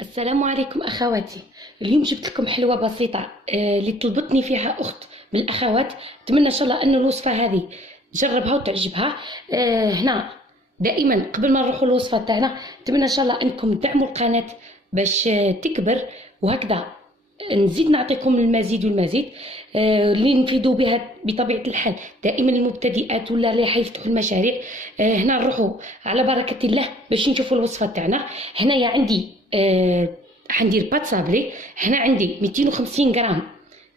السلام عليكم اخواتي. اليوم جبت لكم حلوه بسيطه اللي طلبتني فيها اخت من الاخوات. اتمنى ان شاء الله ان الوصفه هذه تجربها وتعجبها. هنا دائما قبل ما نروحوا الوصفه تاعنا اتمنى ان شاء الله انكم تدعموا القناه باش تكبر، وهكذا نزيد نعطيكم المزيد والمزيد اللي نفيدوا بها بطبيعه الحال دائما المبتدئات ولا اللي حيفتحوا المشاريع. هنا نروحوا على بركه الله باش نشوفوا الوصفه تاعنا. هنايا عندي حندير بات صابلي. هنا عندي 250 غرام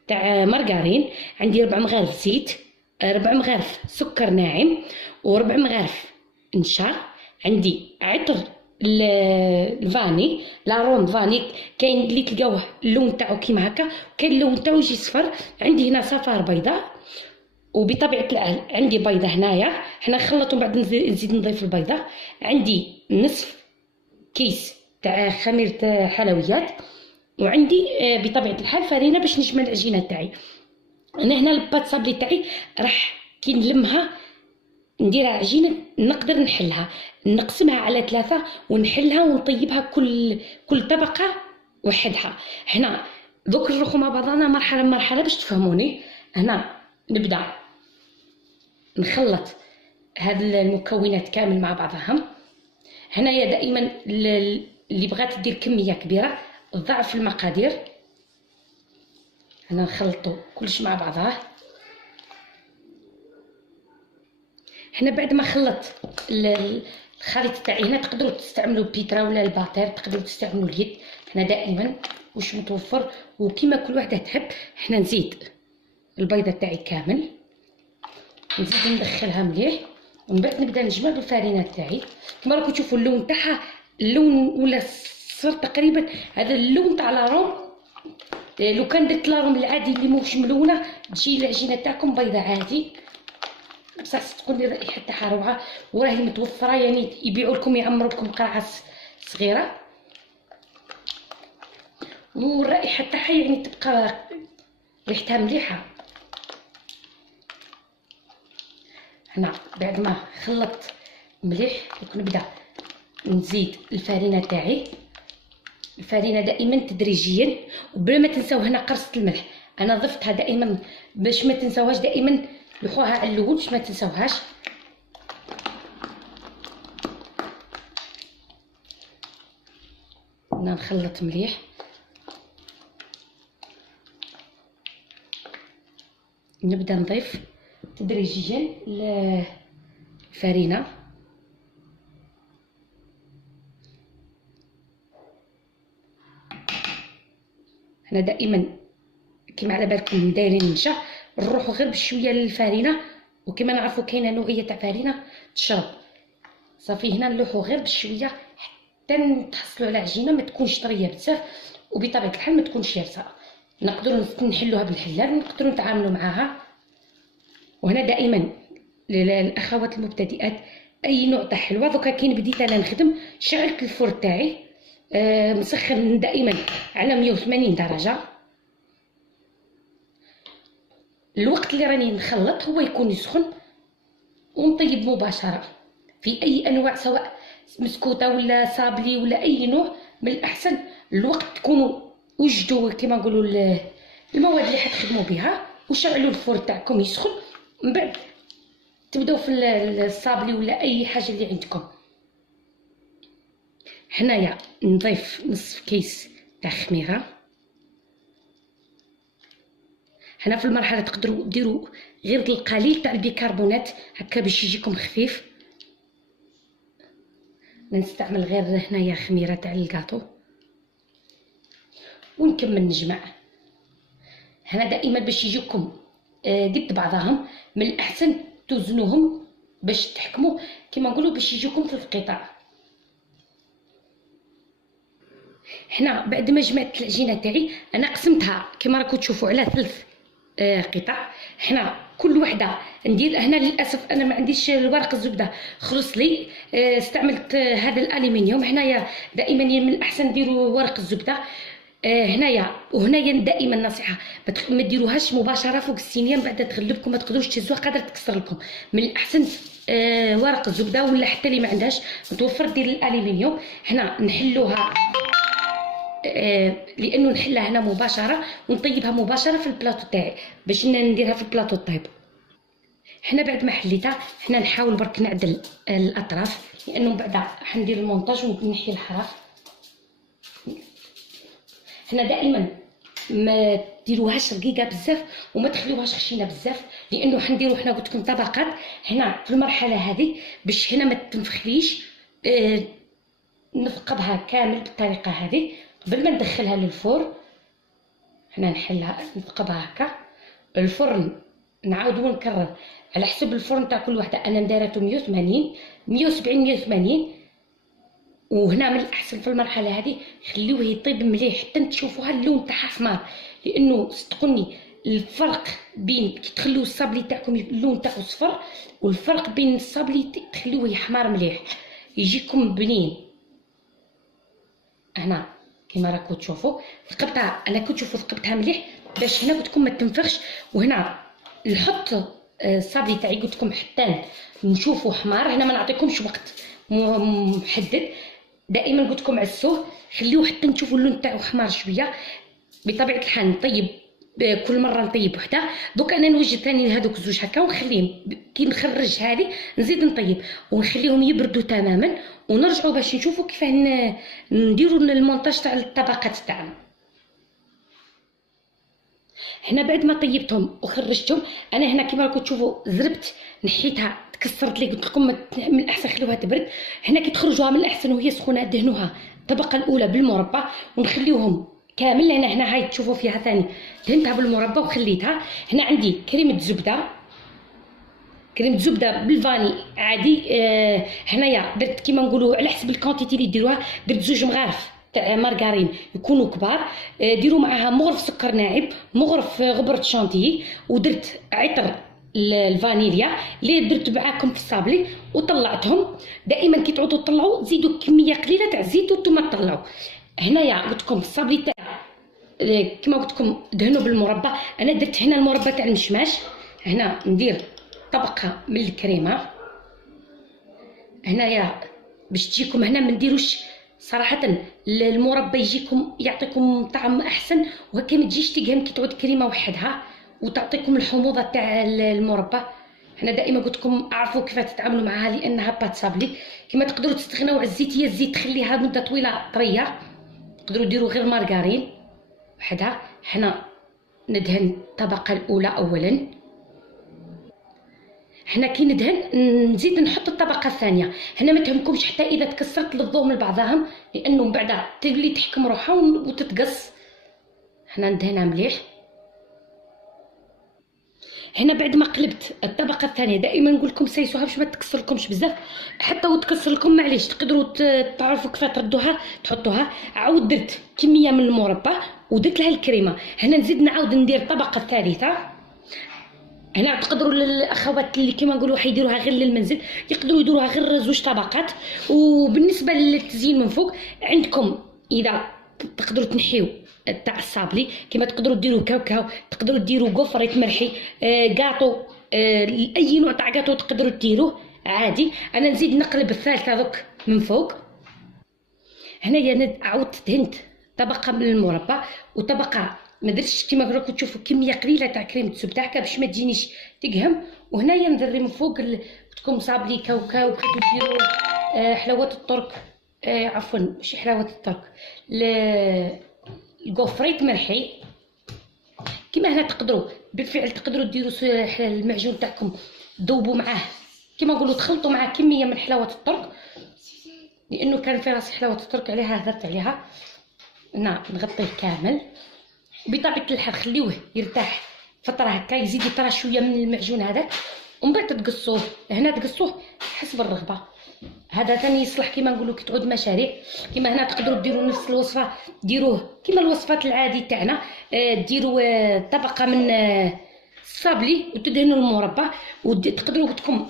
تاع مارغرين، عندي 4 مغارف زيت، 4 مغارف سكر ناعم، وربع مغارف نشا. عندي عطر الفاني، لاروند فاني، كاين اللي تلقاوه اللون تاعو كيما هكا، وكاين اللون تاعو يجي صفر. عندي هنا صفار بيضاء، وبطبيعه الحال عندي بيضه هنايا. حنا نخلطهم بعد نزيد نضيف البيضه. عندي نصف كيس تاع خميره حلويات، وعندي بطبيعه الحال فرينه باش نجمع العجينه تاعي. انا هنا البات صابلي تاعي راح كي نلمها نديرها عجينه نقدر نحلها، نقسمها على 3 ونحلها ونطيبها كل طبقه وحدها. هنا دوك نروحوا مع بعضنا مرحله بمرحله باش تفهموني. هنا نبدا نخلط هاد المكونات كامل مع بعضهم. هنايا دائما اللي بغات دير كميه كبيره ضعف المقادير. هنا نخلطوا كلش مع بعضها. هنا بعد ما خلطت الخليط تاعي، هنا تقدروا تستعملوا بيترا ولا الباتير، تقدروا تستعملوا اليد. هنا دائما واش متوفر وكيما كل وحده تحب. هنا نزيد البيضه تاعي كامل، نزيد ندخلها مليح، ومن بعد نبدا نجمع بالفرينه تاعي. كما راكم تشوفوا اللون تاعها، اللون ولا صفر تقريبا. هذا اللون تاع لاروم، لو كان درت لاروم العادي اللي موش ملونه تجي العجينه تاعكم بيضه عادي، بصح تكون الرائحه تاعها روعه وراهي متوفره. يعني يبيعوا لكم يعمروا لكم قرعه صغيره، والرائحه تاعها يعني تبقى ريحتها مليحه. هنا بعد ما خلطت مليح نبدا نزيد الفرينه تاعي. الفرينه دائما تدريجيا، وبلا ما تنساو هنا قرصه الملح انا ضفتها دائما باش ما تنساوهاش، دائما لوحوها على الاول باش ما تنساوهاش. هنا نخلط مليح. نبدا نضيف تدريجيا الفرينه. هنا دائما كيما على بالكم دايرين النشا، نروحوا غير بشويه للفرينه، وكما نعرفوا كاينه نوعيه تاع فرينه تشرب صافي. هنا نلوحوا غير بشويه حتى نتحصلوا على عجينه ما تكونش طريه بزاف، وبطبيعه الحال ما تكونش يابسه. نقدروا نحلوها بالحلال، نقدروا نتعاملوا معها. وهنا دائما للاخوات المبتدئات اي نوع تاع حلوه، دوكا كاين بديت انا نخدم، شعلت الفرن تاعي مسخن دائما على 180 درجه. الوقت اللي راني نخلط هو يكون يسخن، ونطيب مباشره في اي انواع سواء مسكوته ولا صابلي ولا اي نوع. من الاحسن الوقت تكونوا وجدوا كما نقولوا المواد اللي حتخدموا بها، وشعلوا الفرن تاعكم يسخن، من بعد تبداو في الصابلي ولا اي حاجه اللي عندكم. هنايا نضيف نصف كيس تاع خميره. هنا في المرحله تقدروا ديروا غير القليل تاع البيكربونات هكا باش يجيكم خفيف. نستعمل غير هنايا خميره تاع الكاطو، ونكمل نجمع. هنا دائما باش يجيكم قد بعضهم، من الاحسن توزنوهم باش تحكموا كما نقولوا باش يجيكم في القطع. هنا بعد ما جمعت العجينه تاعي انا قسمتها كما راكم تشوفوا على 3 قطع. هنا كل وحده ندير. هنا للاسف انا ما عنديش الورق الزبده خلص لي، استعملت هذا الالومنيوم. هنايا دائما من الاحسن ديروا ورق الزبده. هنايا وهنايا دائما نصيحه ما ديروهاش مباشره فوق الصينيه، من بعد تغلبكم ما تقدروش تهزوها قادر تكسر لكم. من الاحسن ورق الزبده، ولا حتى اللي ما عندهاش متوفر دير الالومنيوم. هنا نحلوها لانه نحلها هنا مباشره ونطيبها مباشره في البلاطو تاعي باش نديرها في البلاطو طيب. حنا بعد ما حليتها حنا نحاول برك نعدل الاطراف لانه بعدا حندير المونتاج ونحي الحراف. حنا دائما ما ديروهاش رقيقه بزاف وما تخليوهاش خشينه بزاف لانه حنديرو حنا قلت لكم طبقات هنا في المرحله هذه باش هنا ما تنفخليش. نثقبها كامل بالطريقه هذه قبل ما ندخلها للفرن. حنا نحلها نثقبها هكا. الفرن نعاود ونكرر على حسب الفرن تاع كل وحده. انا مدارته 180 170 180. وهنا من الاحسن في المرحله هذه خليوه يطيب مليح حتى تشوفوها اللون تاعها حمار لانه صدقوني الفرق بين كي تخليو الصابلي تاعكم اللون تاعو صفر والفرق بين الصابلي تخليوه يحمر مليح يجيكم بنين. هنا كيما راكم تشوفوا ثقبتها. انا كنت تشوفوا ثقبتها مليح باش هنا قلت لكم ما تنفخش. وهنا نحط الصابلي تاعي قلت لكم حتى نشوفوا حمار. هنا ما نعطيكمش وقت محدد. دائما قلت لكم عسوه خليوه حتى نشوفوا اللون تاعو حمار شويه. بطبيعه الحال نطيب كل مره نطيب وحده. دوك انا نوجد ثاني هذوك الزوج هكا ونخليهم كي نخرج هذه نزيد نطيب ونخليهم يبردوا تماما ونرجعوا باش نشوفوا كيفاه نديروا المونتاج تاع الطبقات تاعنا. هنا بعد ما طيبتهم وخرجتهم انا هنا كيما راكم تشوفوا زربت نحيتها تكسرت لي. قلت لكم من الاحسن خلوها تبرد. هنا كي تخرجوها من الاحسن وهي سخونه دهنوها الطبقه الاولى بالمربى ونخليوهم كامل. هنا هاي تشوفوا فيها ثاني دهنتها بالمربى وخليتها. هنا عندي كريمه زبده بالفاني عادي. هنايا درت كيما نقولوا على حسب الكونتيتي اللي ديروها. درت زوج مغارف تاع مارغرين يكونوا كبار. ديروا معها مغرف سكر ناعم مغرف غبره شانتيي ودرت عطر الفانيليا اللي درت معاكم في الصابلي وطلعتهم. دائما كي تعودوا تطلعوا زيدوا كميه قليله تاع الزيت وانتم تطلعوا. هنايا قلت لكم الصابلي تاع كيما قلت لكم دهنوا بالمربى. انا درت هنا المربى تاع المشماش. هنا ندير طبقه من الكريمه هنايا باش تجيكم. هنا ما نديروش صراحه المربى يجيكم يعطيكم طعم احسن وهكا ما تجيش تقهم كي تعود كريمه وحدها وتعطيكم الحموضه تاع المربى. هنا دائما قلت لكم اعرفوا كيف تتعاملوا معها لانها بات صابلي. كما تقدروا تستغناو على الزيت. هي الزيت تخليها مده طويله طريه. تقدروا ديروا غير مارغرين وحدها. حنا ندهن الطبقه الاولى اولا. حنا كي ندهن نزيد نحط الطبقه الثانيه. هنا ما تهمكمش حتى اذا تكسرت للضوء من بعضهم لانه من بعد تولي تحكم روحها وتتقص. حنا ندهنها مليح. هنا بعد ما قلبت الطبقه الثانيه دائما نقول لكم سيسوها باش ما تكسر لكمش بزاف. حتى وتكسر لكم معليش تقدروا تعرفوا كيف تردوها تحطوها. عاود درت كميه من المربى ودرت لها الكريمه. هنا نزيد نعاود ندير الطبقه الثالثه. هنا تقدروا الاخوات اللي كيما نقولوا حيديروها غير للمنزل يقدروا يديروها غير زوج طبقات. وبالنسبه للتزيين من فوق عندكم اذا تقدروا تنحيو تاع الصابلي كيما تقدروا ديروا كاوكاو تقدروا ديروا قفريت مرحي كاطو اي نوع تاع كاطو تقدروا ديروه عادي. انا نزيد نقلب الثالثه دوك من فوق. هنايا عاودت دهنت طبقه من المربى وطبقه ما درتش كيما راكم تشوفوا كميه قليله تاع كريمه الزبده هكا باش ما تجينيش تقهم. وهنايا ندري من فوق تكون صابلي كاوكاو. بغيتو ديروا حلاوه الترك عفوا ماشي حلاوه الترك الكوفريت مرحي كيما هنا. تقدروا بالفعل تقدروا ديروا المعجون تاعكم ذوبوا معاه كيما نقولوا تخلطوا معاه كميه من حلاوه الترك لانه كان في راسي حلاوه الترك عليها هدرت عليها. هنا نغطيه كامل. بطبيعه الحال خليوه يرتاح فتره هكا يزيد يطرى شويه من المعجون هذاك ومن بعد تقصوه. هنا تقصوه حسب الرغبه. هذا ثاني يصلح كيما نقولوا كي تعود مشاريع. كيما هنا تقدروا ديروا نفس الوصفه ديروه كيما الوصفات العادي تاعنا. ديروا طبقه من الصابلي وتدهنوا المربى وتقدروا بتكم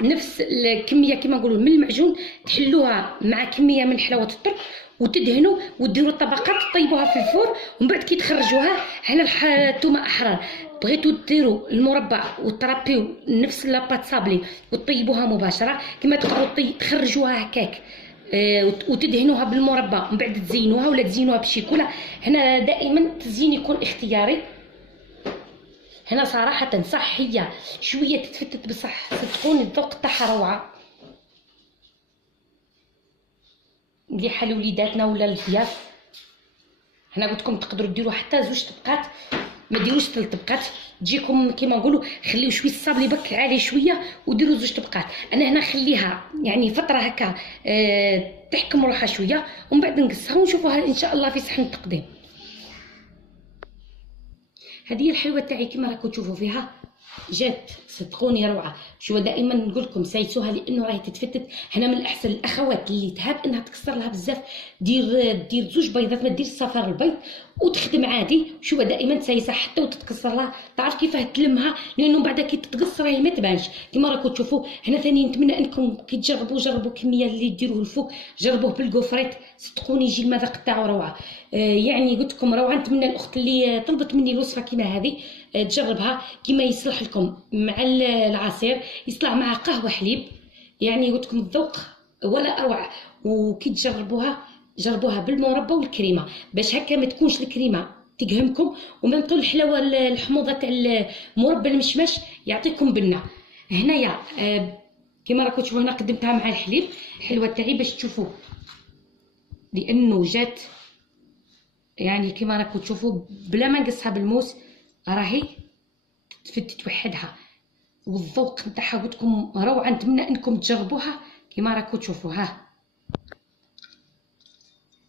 نفس الكميه كيما نقولوا من المعجون تحلوها مع كميه من حلاوه الترك وتدهنوا وديروا الطبقات طيبوها في الفور ومن بعد كي تخرجوها. هنا الثومه احرار بغيتوا ديروا المربى وترابيو نفس لاباط صابلي وطيبوها مباشره كما تقدروا تخرجوها هكاك وتدهنوها بالمربى، من بعد تزينوها ولا تزينوها بشيكولا. هنا دائما التزيين يكون اختياري. هنا صراحه صحيه شويه تتفتت بصح، صدقوني الذوق تاعها روعه، مليحه لوليداتنا ولا الضياف. هنا قلت لكم تقدروا ديروا حتى 2 طبقات، ما ديروش 3 طبقات، تجيكم كيما نقولوا خليو شويه الصابلي بك عالي شويه وديروا 2 طبقات. انا هنا خليها يعني فتره هكا تحكم روحها شويه، ومن بعد نقصها ونشوفوها ان شاء الله في صحن التقديم. هذه الحلوه تاعي كما راكم تشوفوا فيها، جات صدقوني روعه. شو دائما نقول لكم سايسوها لانه راهي تتفتت. هنا من الاحسن الاخوات اللي تهاب انها تكسر لها بزاف، دير 2 بيضات، ما دير صفار البيض وتخدم عادي. شوفوا دائما تسايسها حتى وتتكسر لها، تعرف كيفاه تلمها، لانه بعدا كي تتقص راهي ما تبانش كيما راكم تشوفوا. هنا ثاني نتمنى انكم كي جربوا الكميه اللي ديروه الفوق، جربوه بالكوفريت، صدقوني يجي المذاق تاعو روعه. يعني قلت لكم روعه. نتمنى الاخت اللي طلبت مني الوصفه كيما هذه تجربها، كيما يصلح لكم مع العصير، يصلح مع قهوه حليب. يعني قلت لكم الذوق ولا اروع. وكي تجربوها جربوها بالمربى والكريمه، باش هكا ما تكونش الكريمه تقهمكم، وما طول الحلاوه الحموضه تاع المربى المشمش يعطيكم بنه. هنايا كيما راكم تشوفوا هنا قدمتها مع الحليب. الحلوه تاعي باش تشوفوا لانه جات يعني كيما راكم تشوفوا بلا ما نقصها بالموس، راهي تفتت وحدها، والذوق نتاعها قلت لكم روعه. نتمنى انكم تجربوها كيما راكم تشوفوا.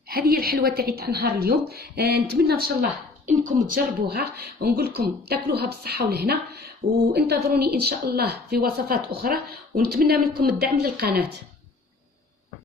هذه الحلوه تاع نهار اليوم. نتمنى ان شاء الله انكم تجربوها، ونقول لكم تاكلوها بالصحه والهنا، وانتظروني ان شاء الله في وصفات اخرى، ونتمنى منكم الدعم للقناه.